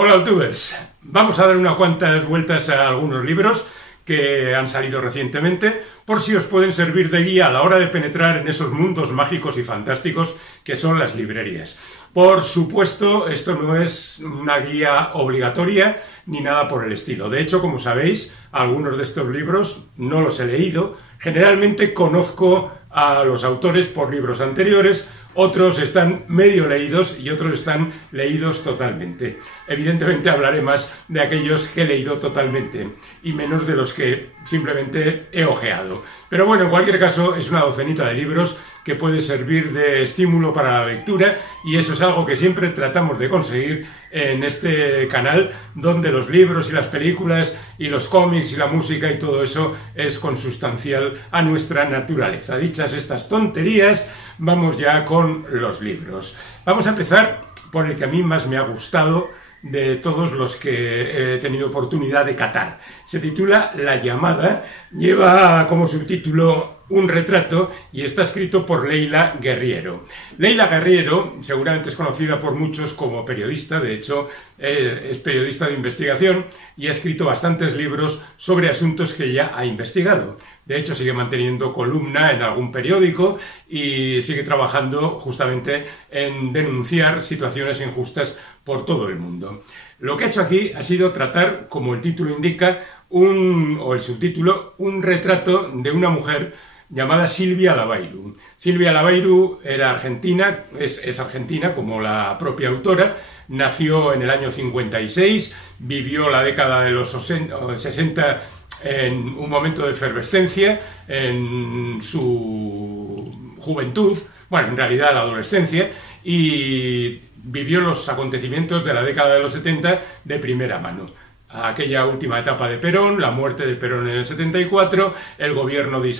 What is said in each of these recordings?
Hola, Altubers. Vamos a dar unas cuantas vueltas a algunos libros que han salido recientemente, por si os pueden servir de guía a la hora de penetrar en esos mundos mágicos y fantásticos que son las librerías. Por supuesto, esto no es una guía obligatoria ni nada por el estilo. De hecho, como sabéis, algunos de estos libros no los he leído. Generalmente conozco a los autores por libros anteriores, otros están medio leídos y otros están leídos totalmente. Evidentemente hablaré más de aquellos que he leído totalmente y menos de los que simplemente he ojeado. Pero bueno, en cualquier caso es una docenita de libros que puede servir de estímulo para la lectura y eso es algo que siempre tratamos de conseguir en este canal, donde los libros y las películas y los cómics y la música y todo eso es consustancial a nuestra naturaleza. Dichas estas tonterías, vamos ya con los libros. Vamos a empezar por el que a mí más me ha gustado de todos los que he tenido oportunidad de catar. Se titula La llamada, lleva como subtítulo un retrato y está escrito por Leila Guerriero. Leila Guerriero seguramente es conocida por muchos como periodista, de hecho es periodista de investigación y ha escrito bastantes libros sobre asuntos que ella ha investigado. De hecho sigue manteniendo columna en algún periódico y sigue trabajando justamente en denunciar situaciones injustas por todo el mundo. Lo que ha hecho aquí ha sido tratar, como el título indica, o el subtítulo, un retrato de una mujer llamada Silvia Lavairu. Silvia Lavairu era argentina, es argentina como la propia autora, nació en el año 56, vivió la década de los 60 en un momento de efervescencia en su juventud, bueno, en realidad la adolescencia, y vivió los acontecimientos de la década de los 70 de primera mano. Aquella última etapa de Perón, la muerte de Perón en el 74, el gobierno de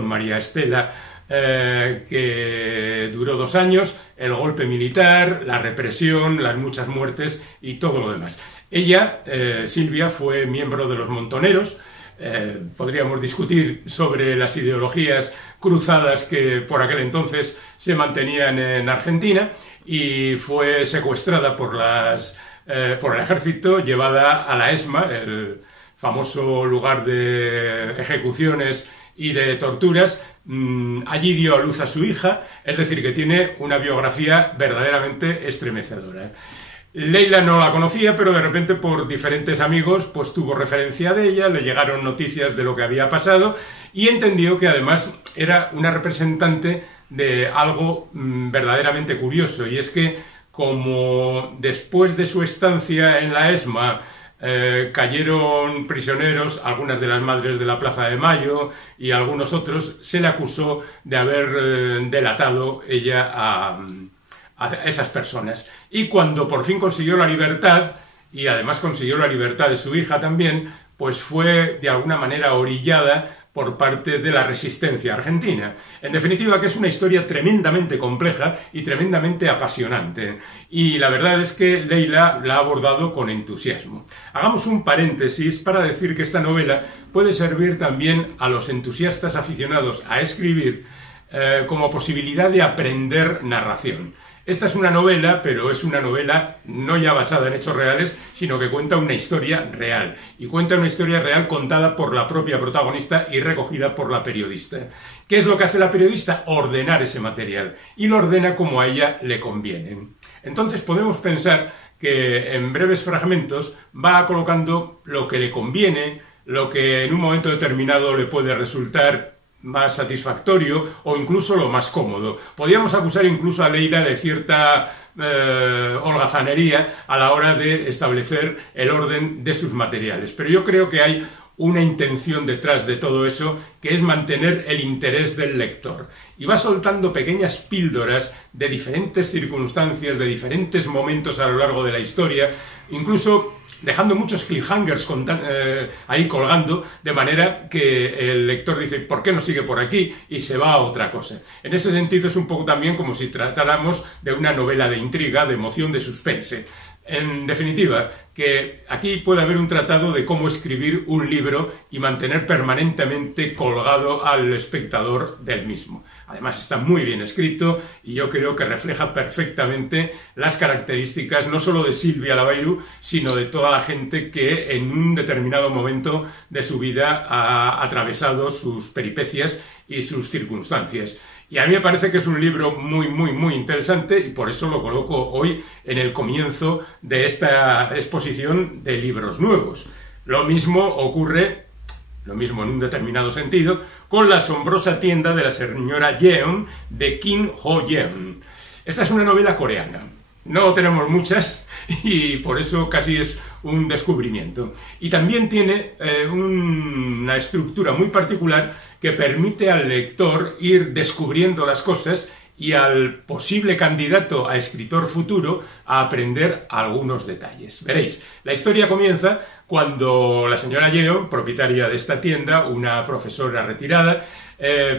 María Estela, que duró 2 años, el golpe militar, la represión, las muchas muertes y todo lo demás. Ella, Silvia, fue miembro de los Montoneros. Podríamos discutir sobre las ideologías cruzadas que por aquel entonces se mantenían en Argentina y fue secuestrada por el ejército, llevada a la ESMA, el famoso lugar de ejecuciones y de torturas. Allí dio a luz a su hija, es decir, que tiene una biografía verdaderamente estremecedora. Leila no la conocía, pero de repente por diferentes amigos pues tuvo referencia de ella, le llegaron noticias de lo que había pasado y entendió que además era una representante de algo verdaderamente curioso, y es que como después de su estancia en la ESMA cayeron prisioneros algunas de las madres de la Plaza de Mayo y algunos otros, se le acusó de haber delatado ella a esas personas. Y cuando por fin consiguió la libertad, y además consiguió la libertad de su hija también, pues fue de alguna manera orillada por parte de la resistencia argentina. En definitiva, que es una historia tremendamente compleja y tremendamente apasionante. Y la verdad es que Leila la ha abordado con entusiasmo. Hagamos un paréntesis para decir que esta novela puede servir también a los entusiastas aficionados a escribir como posibilidad de aprender narración. Esta es una novela, pero es una novela no ya basada en hechos reales, sino que cuenta una historia real. Y cuenta una historia real contada por la propia protagonista y recogida por la periodista. ¿Qué es lo que hace la periodista? Ordenar ese material. Y lo ordena como a ella le conviene. Entonces podemos pensar que en breves fragmentos va colocando lo que le conviene, lo que en un momento determinado le puede resultar más satisfactorio o incluso lo más cómodo. Podríamos acusar incluso a Leila de cierta holgazanería a la hora de establecer el orden de sus materiales, pero yo creo que hay una intención detrás de todo eso, que es mantener el interés del lector. Y va soltando pequeñas píldoras de diferentes circunstancias, de diferentes momentos a lo largo de la historia, incluso dejando muchos cliffhangers ahí colgando, de manera que el lector dice ¿por qué no sigue por aquí? Y se va a otra cosa. En ese sentido es un poco también como si tratáramos de una novela de intriga, de emoción, de suspense. En definitiva, que aquí puede haber un tratado de cómo escribir un libro y mantener permanentemente colgado al espectador del mismo. Además está muy bien escrito y yo creo que refleja perfectamente las características no solo de Silvia Laveirou, sino de toda la gente que en un determinado momento de su vida ha atravesado sus peripecias y sus circunstancias. Y a mí me parece que es un libro muy interesante y por eso lo coloco hoy en el comienzo de esta exposición de libros nuevos. Lo mismo ocurre, lo mismo en un determinado sentido, con La asombrosa tienda de la señora Yeon de Kim Ho-yeon. Esta es una novela coreana. No tenemos muchas y por eso casi es un descubrimiento. Y también tiene una estructura muy particular que permite al lector ir descubriendo las cosas y al posible candidato a escritor futuro a aprender algunos detalles. Veréis, la historia comienza cuando la señora Yeon, propietaria de esta tienda, una profesora retirada,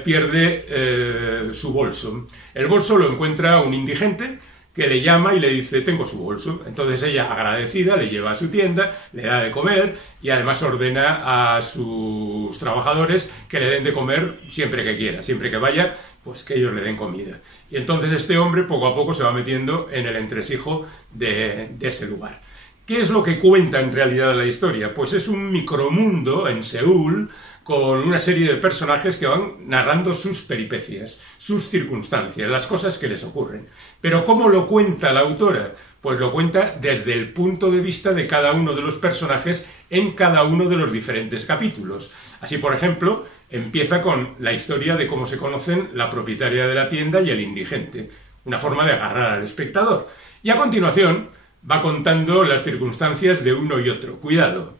pierde su bolso. El bolso lo encuentra un indigente que le llama y le dice, tengo su bolso. Entonces ella, agradecida, le lleva a su tienda, le da de comer y además ordena a sus trabajadores que le den de comer siempre que quiera, siempre que vaya, pues que ellos le den comida. Y entonces este hombre poco a poco se va metiendo en el entresijo de ese lugar. ¿Qué es lo que cuenta en realidad la historia? Pues es un micromundo en Seúl con una serie de personajes que van narrando sus peripecias, sus circunstancias, las cosas que les ocurren. Pero ¿cómo lo cuenta la autora? Pues lo cuenta desde el punto de vista de cada uno de los personajes en cada uno de los diferentes capítulos. Así, por ejemplo, empieza con la historia de cómo se conocen la propietaria de la tienda y el indigente, una forma de agarrar al espectador. Y a continuación va contando las circunstancias de uno y otro. Cuidado,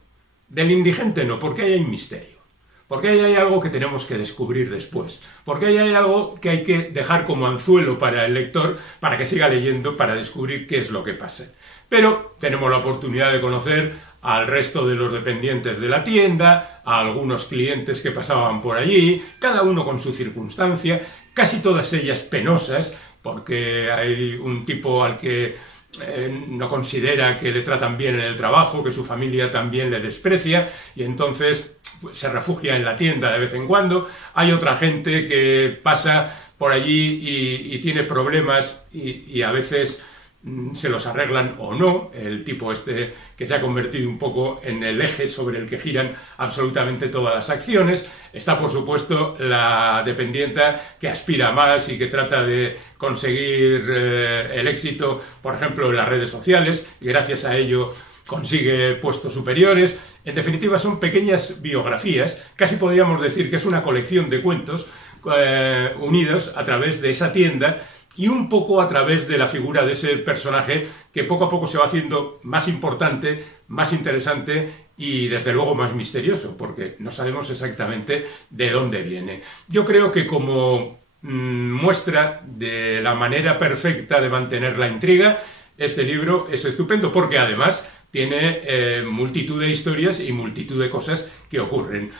del indigente no, porque ahí hay misterio. Porque ahí hay algo que tenemos que descubrir después. Porque ahí hay algo que hay que dejar como anzuelo para el lector, para que siga leyendo, para descubrir qué es lo que pasa. Pero tenemos la oportunidad de conocer al resto de los dependientes de la tienda, a algunos clientes que pasaban por allí, cada uno con su circunstancia, casi todas ellas penosas, porque hay un tipo al que no considera que le tratan bien en el trabajo, que su familia también le desprecia, y entonces pues, se refugia en la tienda de vez en cuando. Hay otra gente que pasa por allí y tiene problemas y a veces se los arreglan o no, el tipo este que se ha convertido un poco en el eje sobre el que giran absolutamente todas las acciones. Está, por supuesto, la dependienta que aspira más y que trata de conseguir el éxito, por ejemplo, en las redes sociales, y gracias a ello consigue puestos superiores. En definitiva, son pequeñas biografías, casi podríamos decir que es una colección de cuentos unidos a través de esa tienda y un poco a través de la figura de ese personaje que poco a poco se va haciendo más importante, más interesante y desde luego más misterioso, porque no sabemos exactamente de dónde viene. Yo creo que como muestra de la manera perfecta de mantener la intriga, este libro es estupendo porque además tiene multitud de historias y multitud de cosas que ocurren.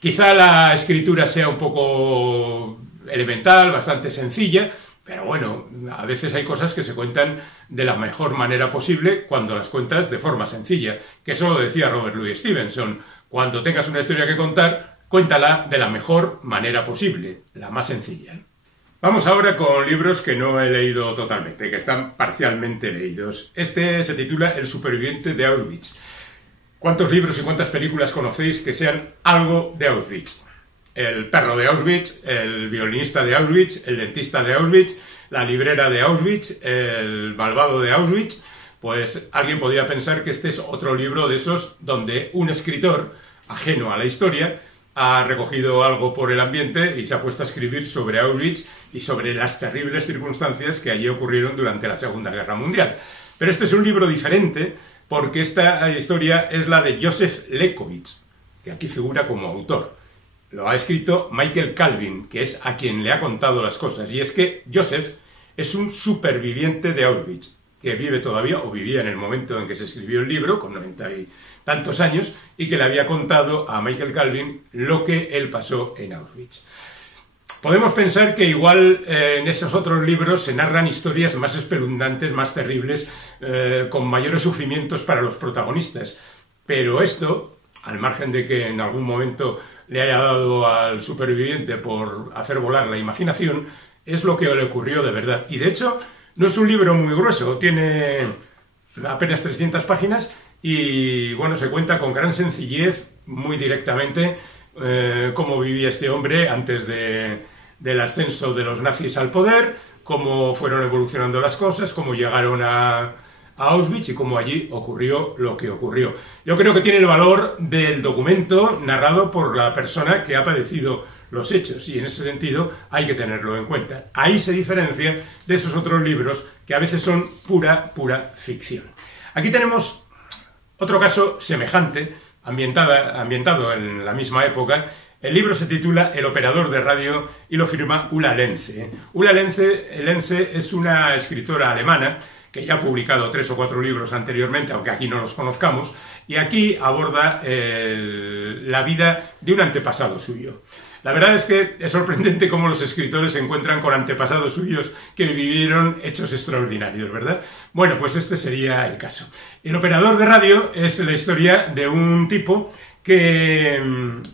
Quizá la escritura sea un poco elemental, bastante sencilla, pero bueno, a veces hay cosas que se cuentan de la mejor manera posible cuando las cuentas de forma sencilla, que eso lo decía Robert Louis Stevenson: cuando tengas una historia que contar, cuéntala de la mejor manera posible, la más sencilla. Vamos ahora con libros que no he leído totalmente, que están parcialmente leídos. Este se titula El superviviente de Auschwitz. ¿Cuántos libros y cuántas películas conocéis que sean algo de Auschwitz? El perro de Auschwitz, el violinista de Auschwitz, el dentista de Auschwitz, la librera de Auschwitz, el malvado de Auschwitz. Pues alguien podría pensar que este es otro libro de esos donde un escritor ajeno a la historia ha recogido algo por el ambiente y se ha puesto a escribir sobre Auschwitz y sobre las terribles circunstancias que allí ocurrieron durante la Segunda Guerra Mundial. Pero este es un libro diferente porque esta historia es la de Joseph Leibowitz, que aquí figura como autor. Lo ha escrito Michael Calvin, que es a quien le ha contado las cosas. Y es que Joseph es un superviviente de Auschwitz, que vive todavía, o vivía en el momento en que se escribió el libro, con 90 y tantos años, y que le había contado a Michael Calvin lo que él pasó en Auschwitz. Podemos pensar que igual en esos otros libros se narran historias más espeluznantes, más terribles, con mayores sufrimientos para los protagonistas. Pero esto, al margen de que en algún momento le haya dado al superviviente por hacer volar la imaginación, es lo que le ocurrió de verdad. Y de hecho, no es un libro muy grueso, tiene apenas 300 páginas y bueno, se cuenta con gran sencillez, muy directamente, cómo vivía este hombre antes del ascenso de los nazis al poder, cómo fueron evolucionando las cosas, cómo llegaron a Auschwitz y cómo allí ocurrió lo que ocurrió. Yo creo que tiene el valor del documento narrado por la persona que ha padecido los hechos y en ese sentido hay que tenerlo en cuenta. Ahí se diferencia de esos otros libros que a veces son pura ficción. Aquí tenemos otro caso semejante, ambientado en la misma época. El libro se titula El operador de radio y lo firma Ulla Lenze. Ulla Lenze es una escritora alemana que ya ha publicado 3 o 4 libros anteriormente, aunque aquí no los conozcamos, y aquí aborda la vida de un antepasado suyo. La verdad es que es sorprendente cómo los escritores se encuentran con antepasados suyos que vivieron hechos extraordinarios, ¿verdad? Bueno, pues este sería el caso. El operador de radio es la historia de un tipo que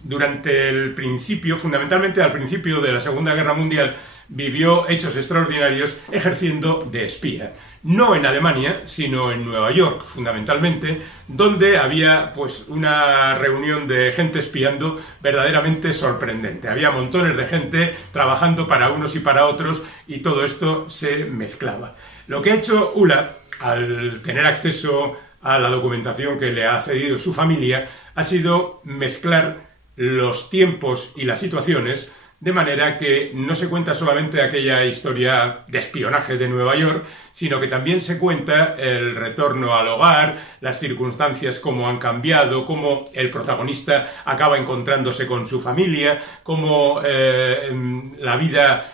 durante el principio, fundamentalmente al principio de la Segunda Guerra Mundial, vivió hechos extraordinarios ejerciendo de espía. No en Alemania, sino en Nueva York, fundamentalmente, donde había pues una reunión de gente espiando verdaderamente sorprendente. Había montones de gente trabajando para unos y para otros y todo esto se mezclaba. Lo que ha hecho Ulla, al tener acceso a la documentación que le ha cedido su familia, ha sido mezclar los tiempos y las situaciones de manera que no se cuenta solamente aquella historia de espionaje de Nueva York, sino que también se cuenta el retorno al hogar, las circunstancias cómo han cambiado, cómo el protagonista acaba encontrándose con su familia, cómo la vida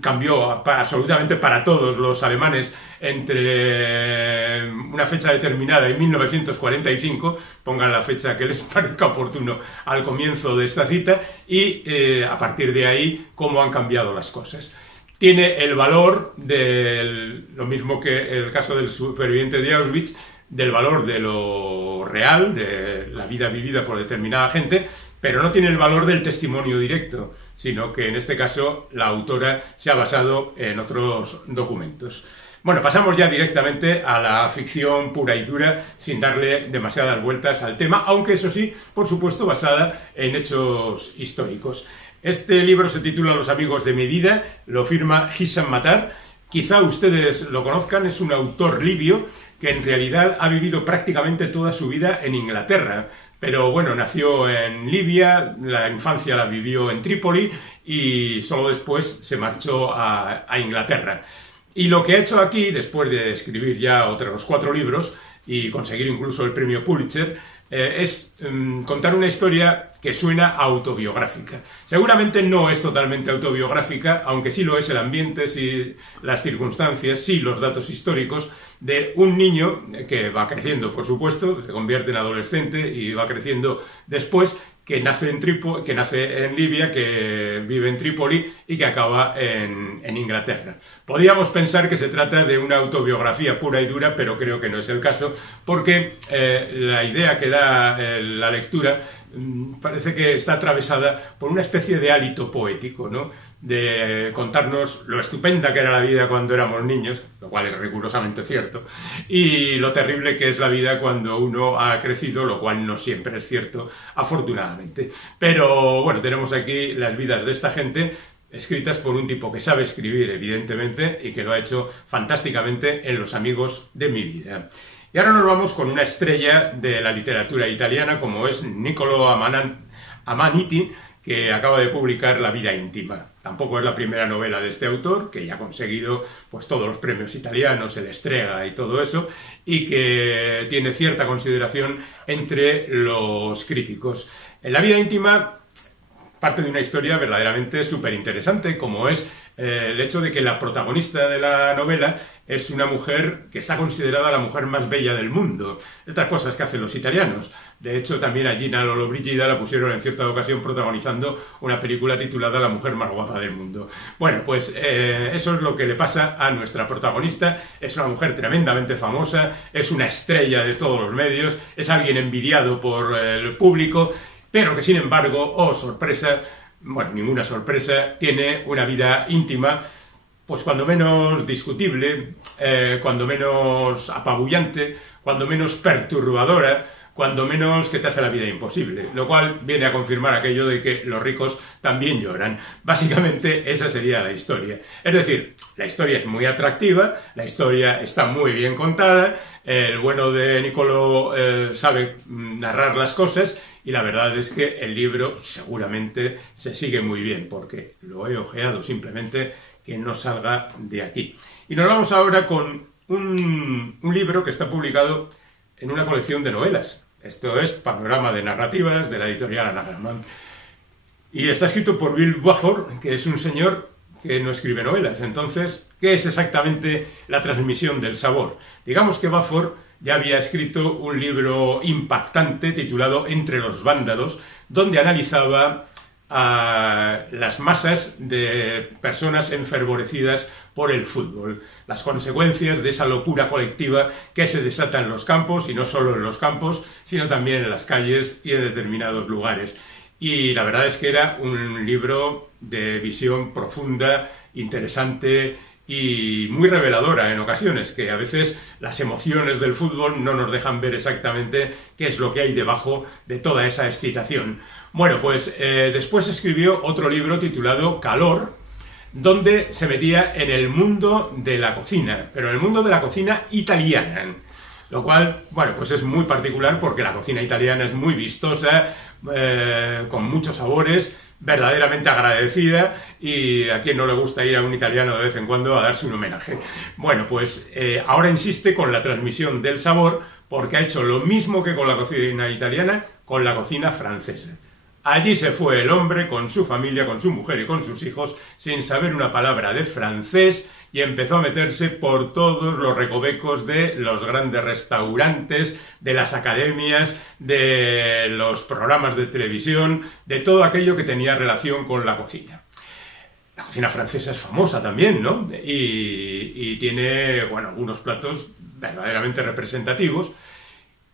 cambió absolutamente para todos los alemanes entre una fecha determinada en 1945, pongan la fecha que les parezca oportuno al comienzo de esta cita, y a partir de ahí cómo han cambiado las cosas. Tiene el valor lo mismo que el caso del superviviente de Auschwitz, del valor de lo real, de la vida vivida por determinada gente, pero no tiene el valor del testimonio directo, sino que en este caso la autora se ha basado en otros documentos. Bueno, pasamos ya directamente a la ficción pura y dura, sin darle demasiadas vueltas al tema, aunque eso sí, por supuesto, basada en hechos históricos. Este libro se titula Los amigos de mi vida, lo firma Hisham Matar. Quizá ustedes lo conozcan, es un autor libio que en realidad ha vivido prácticamente toda su vida en Inglaterra. Pero bueno, nació en Libia, la infancia la vivió en Trípoli y solo después se marchó a Inglaterra. Y lo que ha hecho aquí, después de escribir ya otros 4 libros y conseguir incluso el premio Pulitzer, es contar una historia que suena autobiográfica. Seguramente no es totalmente autobiográfica, aunque sí lo es el ambiente, sí las circunstancias, sí los datos históricos de un niño que va creciendo, por supuesto, se convierte en adolescente y va creciendo después, que nace en Libia, que vive en Trípoli y que acaba en Inglaterra. Podríamos pensar que se trata de una autobiografía pura y dura, pero creo que no es el caso, porque la idea que da la lectura parece que está atravesada por una especie de hálito poético, ¿no? De contarnos lo estupenda que era la vida cuando éramos niños, lo cual es rigurosamente cierto, y lo terrible que es la vida cuando uno ha crecido, lo cual no siempre es cierto, afortunadamente. Pero bueno, tenemos aquí las vidas de esta gente, escritas por un tipo que sabe escribir, evidentemente, y que lo ha hecho fantásticamente en Los amigos de mi vida. Y ahora nos vamos con una estrella de la literatura italiana, como es Niccolò Amaniti, que acaba de publicar La vida íntima. Tampoco es la primera novela de este autor, que ya ha conseguido pues todos los premios italianos, el Strega y todo eso, y que tiene cierta consideración entre los críticos. En La vida íntima parte de una historia verdaderamente súper interesante, como es el hecho de que la protagonista de la novela es una mujer que está considerada la mujer más bella del mundo. Estas cosas que hacen los italianos. De hecho, también a Gina Lollobrigida la pusieron en cierta ocasión protagonizando una película titulada La mujer más guapa del mundo. Bueno, pues eso es lo que le pasa a nuestra protagonista. Es una mujer tremendamente famosa, es una estrella de todos los medios, es alguien envidiado por el público, pero que sin embargo, oh sorpresa, bueno, ninguna sorpresa, tiene una vida íntima, pues cuando menos discutible, cuando menos apabullante, cuando menos perturbadora, cuando menos que te hace la vida imposible, lo cual viene a confirmar aquello de que los ricos también lloran. Básicamente esa sería la historia. Es decir, la historia es muy atractiva, la historia está muy bien contada, el bueno de Niccolò sabe narrar las cosas, y la verdad es que el libro seguramente se sigue muy bien, porque lo he ojeado simplemente que no salga de aquí. Y nos vamos ahora con un libro que está publicado en una colección de novelas. Esto es Panorama de Narrativas, de la editorial Anagrama. Y está escrito por Bill Buford, que es un señor que no escribe novelas. Entonces, ¿qué es exactamente la transmisión del sabor? Digamos que Buford ya había escrito un libro impactante titulado Entre los vándalos, donde analizaba a las masas de personas enfervorecidas por el fútbol, las consecuencias de esa locura colectiva que se desata en los campos, y no solo en los campos, sino también en las calles y en determinados lugares. Y la verdad es que era un libro de visión profunda, interesante y muy reveladora en ocasiones, que a veces las emociones del fútbol no nos dejan ver exactamente qué es lo que hay debajo de toda esa excitación. Bueno, pues después escribió otro libro titulado Calor, donde se metía en el mundo de la cocina, pero en el mundo de la cocina italiana, lo cual, bueno, pues es muy particular porque la cocina italiana es muy vistosa, con muchos sabores, verdaderamente agradecida, y a quien no le gusta ir a un italiano de vez en cuando a darse un homenaje. Bueno, pues ahora insiste con la transmisión del sabor, porque ha hecho lo mismo que con la cocina italiana, con la cocina francesa. Allí se fue el hombre con su familia, con su mujer y con sus hijos, sin saber una palabra de francés, y empezó a meterse por todos los recovecos de los grandes restaurantes, de las academias, de los programas de televisión, de todo aquello que tenía relación con la cocina. La cocina francesa es famosa también, ¿no? Y tiene, bueno, algunos platos verdaderamente representativos,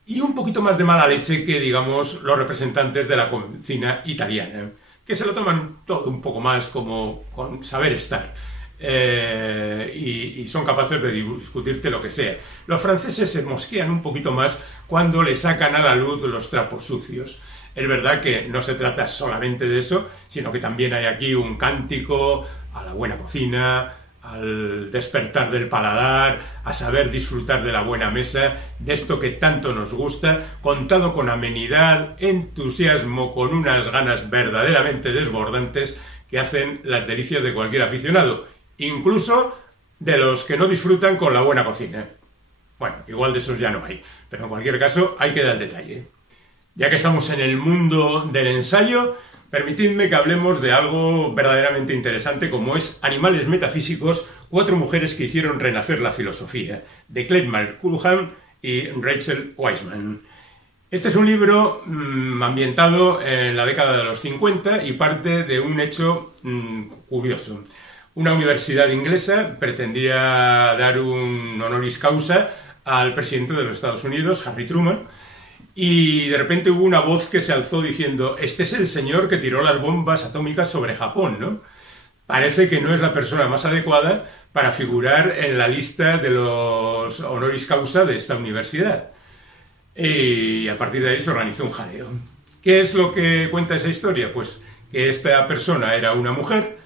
y un poquito más de mala leche que, digamos, los representantes de la cocina italiana, que se lo toman todo un poco más como con saber estar, y son capaces de discutirte lo que sea. Los franceses se mosquean un poquito más cuando le sacan a la luz los trapos sucios. Es verdad que no se trata solamente de eso, sino que también hay aquí un cántico a la buena cocina, al despertar del paladar, a saber disfrutar de la buena mesa, de esto que tanto nos gusta, contado con amenidad, entusiasmo, con unas ganas verdaderamente desbordantes que hacen las delicias de cualquier aficionado, incluso de los que no disfrutan con la buena cocina. Bueno, igual de esos ya no hay, pero en cualquier caso hay que dar el detalle. Ya que estamos en el mundo del ensayo, permitidme que hablemos de algo verdaderamente interesante, como es Animales metafísicos, 4 mujeres que hicieron renacer la filosofía, de Clayton McCullough y Rachel Wiseman. Este es un libro ambientado en la década de los 50 y parte de un hecho curioso. Una universidad inglesa pretendía dar un honoris causa al presidente de los Estados Unidos, Harry Truman, y de repente hubo una voz que se alzó diciendo: este es el señor que tiró las bombas atómicas sobre Japón, ¿no? Parece que no es la persona más adecuada para figurar en la lista de los honoris causa de esta universidad. Y a partir de ahí se organizó un jaleo. ¿Qué es lo que cuenta esa historia? Pues que esta persona era una mujer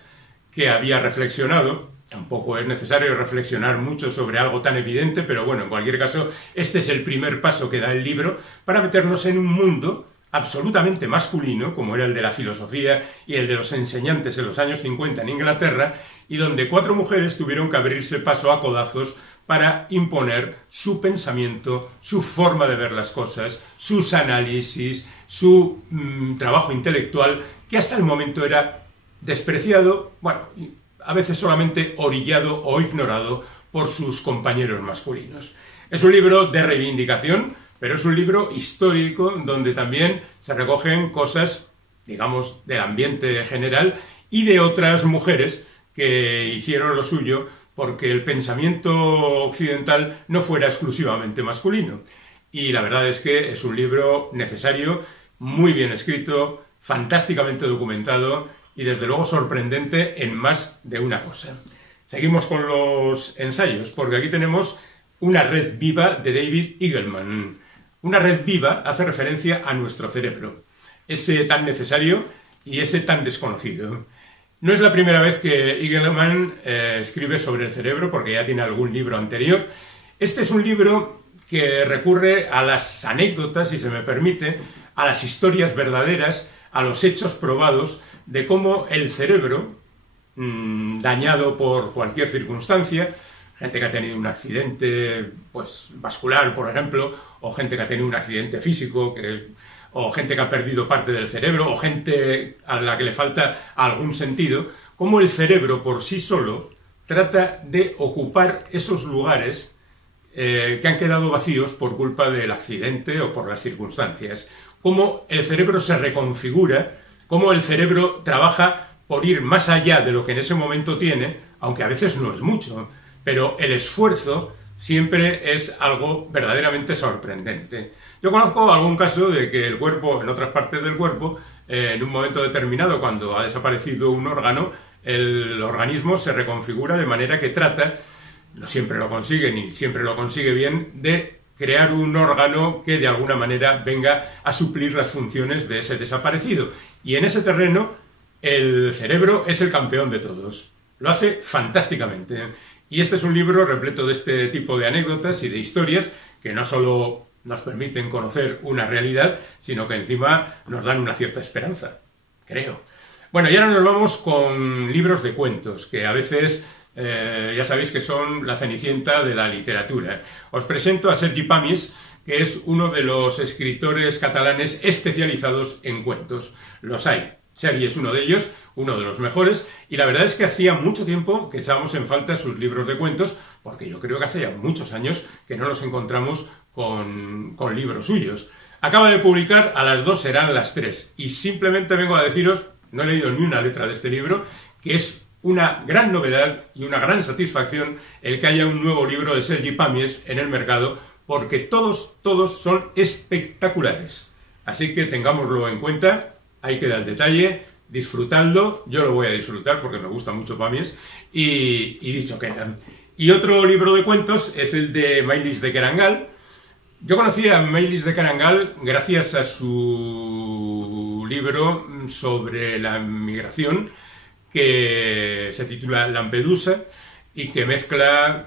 que había reflexionado. Tampoco es necesario reflexionar mucho sobre algo tan evidente, pero bueno, en cualquier caso, este es el primer paso que da el libro para meternos en un mundo absolutamente masculino, como era el de la filosofía y el de los enseñantes en los años 50 en Inglaterra, y donde 4 mujeres tuvieron que abrirse paso a codazos para imponer su pensamiento, su forma de ver las cosas, sus análisis, su trabajo intelectual, que hasta el momento era despreciado, bueno, a veces solamente orillado o ignorado por sus compañeros masculinos. Es un libro de reivindicación, pero es un libro histórico donde también se recogen cosas, digamos, del ambiente general y de otras mujeres que hicieron lo suyo porque el pensamiento occidental no fuera exclusivamente masculino. Y la verdad es que es un libro necesario, muy bien escrito, fantásticamente documentado y desde luego sorprendente en más de una cosa. Seguimos con los ensayos, porque aquí tenemos Una red viva de David Eagleman. Una red viva hace referencia a nuestro cerebro, ese tan necesario y ese tan desconocido. No es la primera vez que Eagleman escribe sobre el cerebro, porque ya tiene algún libro anterior. Este es un libro que recurre a las anécdotas, si se me permite, a las historias verdaderas, a los hechos probados de cómo el cerebro, dañado por cualquier circunstancia, gente que ha tenido un accidente pues, vascular, por ejemplo, o gente que ha tenido un accidente físico, o gente que ha perdido parte del cerebro, o gente a la que le falta algún sentido, cómo el cerebro por sí solo trata de ocupar esos lugares que han quedado vacíos por culpa del accidente o por las circunstancias. Cómo el cerebro se reconfigura, cómo el cerebro trabaja por ir más allá de lo que en ese momento tiene, aunque a veces no es mucho, pero el esfuerzo siempre es algo verdaderamente sorprendente. Yo conozco algún caso de que el cuerpo, en otras partes del cuerpo, en un momento determinado, cuando ha desaparecido un órgano, el organismo se reconfigura de manera que trata, no siempre lo consigue ni siempre lo consigue bien, de crear un órgano que de alguna manera venga a suplir las funciones de ese desaparecido. Y en ese terreno el cerebro es el campeón de todos. Lo hace fantásticamente. Y este es un libro repleto de este tipo de anécdotas y de historias que no solo nos permiten conocer una realidad, sino que encima nos dan una cierta esperanza, creo. Bueno, y ahora nos vamos con libros de cuentos, que a veces ya sabéis que son la cenicienta de la literatura. Os presento a Sergi Pàmies, que es uno de los escritores catalanes especializados en cuentos. Los hay. Sergi es uno de ellos, uno de los mejores, y la verdad es que hacía mucho tiempo que echábamos en falta sus libros de cuentos, porque yo creo que hace ya muchos años que no nos encontramos con libros suyos. Acaba de publicar A las 2 serán las 3, y simplemente vengo a deciros, no he leído ni una letra de este libro, que es una gran novedad y una gran satisfacción el que haya un nuevo libro de Sergi Pàmies en el mercado, porque todos son espectaculares. Así que tengámoslo en cuenta. Ahí queda el detalle, disfrutadlo, yo lo voy a disfrutar porque me gusta mucho Pàmies, y dicho queda. Y otro libro de cuentos es el de Maylis de Kerangal. Yo conocí a Maylis de Kerangal gracias a su libro sobre la migración, que se titula Lampedusa, y que mezcla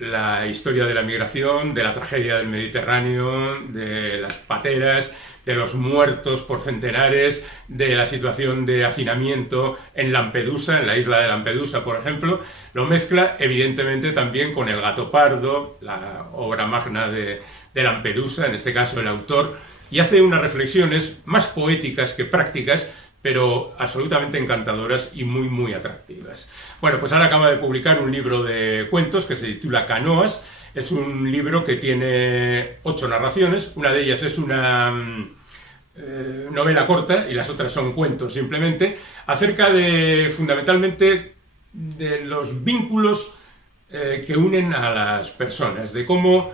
la historia de la migración, de la tragedia del Mediterráneo, de las pateras, de los muertos por centenares, de la situación de hacinamiento en Lampedusa, en la isla de Lampedusa, por ejemplo. Lo mezcla, evidentemente, también con El gato pardo, la obra magna de Lampedusa, en este caso el autor, y hace unas reflexiones más poéticas que prácticas, pero absolutamente encantadoras y muy atractivas. Bueno, pues ahora acaba de publicar un libro de cuentos que se titula Canoas. Es un libro que tiene 8 narraciones, una de ellas es una novela corta y las otras son cuentos simplemente, acerca de, fundamentalmente, de los vínculos que unen a las personas, de cómo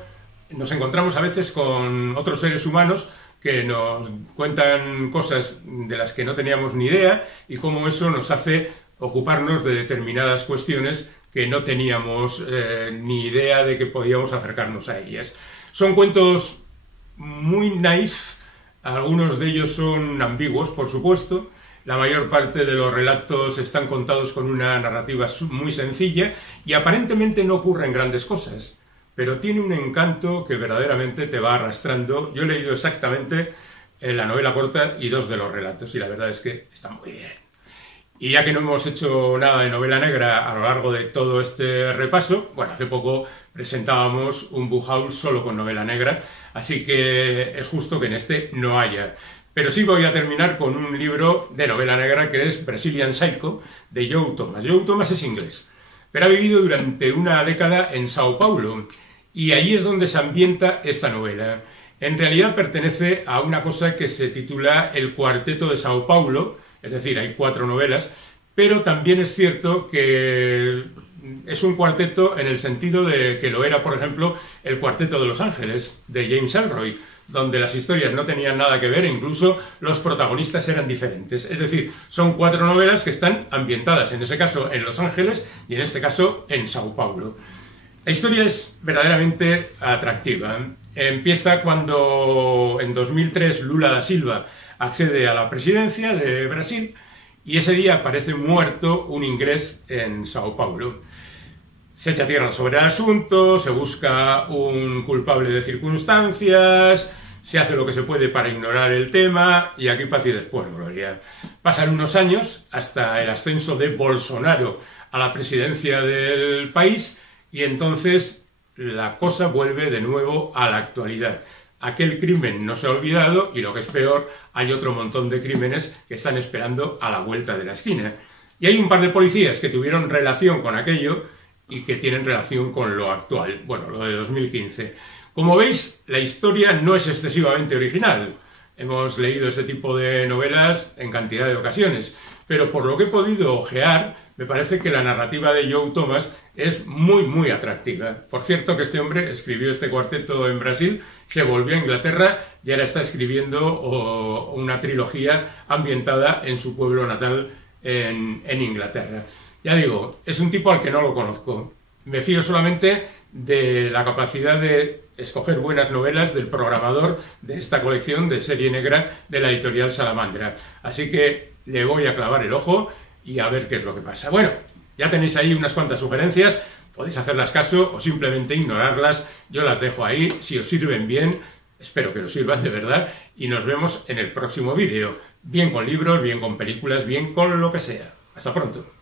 nos encontramos a veces con otros seres humanos que nos cuentan cosas de las que no teníamos ni idea y cómo eso nos hace ocuparnos de determinadas cuestiones que no teníamos ni idea de que podíamos acercarnos a ellas. Son cuentos muy naif, algunos de ellos son ambiguos, por supuesto. La mayor parte de los relatos están contados con una narrativa muy sencilla y aparentemente no ocurren grandes cosas, pero tiene un encanto que verdaderamente te va arrastrando. Yo he leído exactamente la novela corta y 2 de los relatos, y la verdad es que está muy bien. Y ya que no hemos hecho nada de novela negra a lo largo de todo este repaso, bueno, hace poco presentábamos un book haul solo con novela negra, así que es justo que en este no haya. Pero sí voy a terminar con un libro de novela negra que es Brazilian Psycho, de Joe Thomas. Joe Thomas es inglés, pero ha vivido durante una década en Sao Paulo, y ahí es donde se ambienta esta novela. En realidad pertenece a una cosa que se titula El Cuarteto de Sao Paulo, es decir, hay 4 novelas, pero también es cierto que es un cuarteto en el sentido de que lo era, por ejemplo, el Cuarteto de Los Ángeles, de James Ellroy, donde las historias no tenían nada que ver e incluso los protagonistas eran diferentes. Es decir, son 4 novelas que están ambientadas, en ese caso en Los Ángeles y en este caso en Sao Paulo. La historia es verdaderamente atractiva. Empieza cuando en 2003 Lula da Silva accede a la presidencia de Brasil y ese día aparece muerto un inglés en Sao Paulo. Se echa tierra sobre el asunto, se busca un culpable de circunstancias, se hace lo que se puede para ignorar el tema y aquí paz y después gloria. Pasan unos años hasta el ascenso de Bolsonaro a la presidencia del país y entonces la cosa vuelve de nuevo a la actualidad. Aquel crimen no se ha olvidado y lo que es peor, hay otro montón de crímenes que están esperando a la vuelta de la esquina. Y hay un par de policías que tuvieron relación con aquello y que tienen relación con lo actual, bueno, lo de 2015. Como veis, la historia no es excesivamente original. Hemos leído este tipo de novelas en cantidad de ocasiones, pero por lo que he podido ojear, me parece que la narrativa de Joe Thomas es muy atractiva. Por cierto que este hombre escribió este cuarteto en Brasil, se volvió a Inglaterra y ahora está escribiendo una trilogía ambientada en su pueblo natal en Inglaterra. Ya digo, es un tipo al que no lo conozco. Me fío solamente de la capacidad de escoger buenas novelas del programador de esta colección de serie negra de la editorial Salamandra. Así que le voy a clavar el ojo y a ver qué es lo que pasa. Bueno, ya tenéis ahí unas cuantas sugerencias, podéis hacerlas caso o simplemente ignorarlas. Yo las dejo ahí, si os sirven bien, espero que os sirvan de verdad y nos vemos en el próximo vídeo. Bien con libros, bien con películas, bien con lo que sea. Hasta pronto.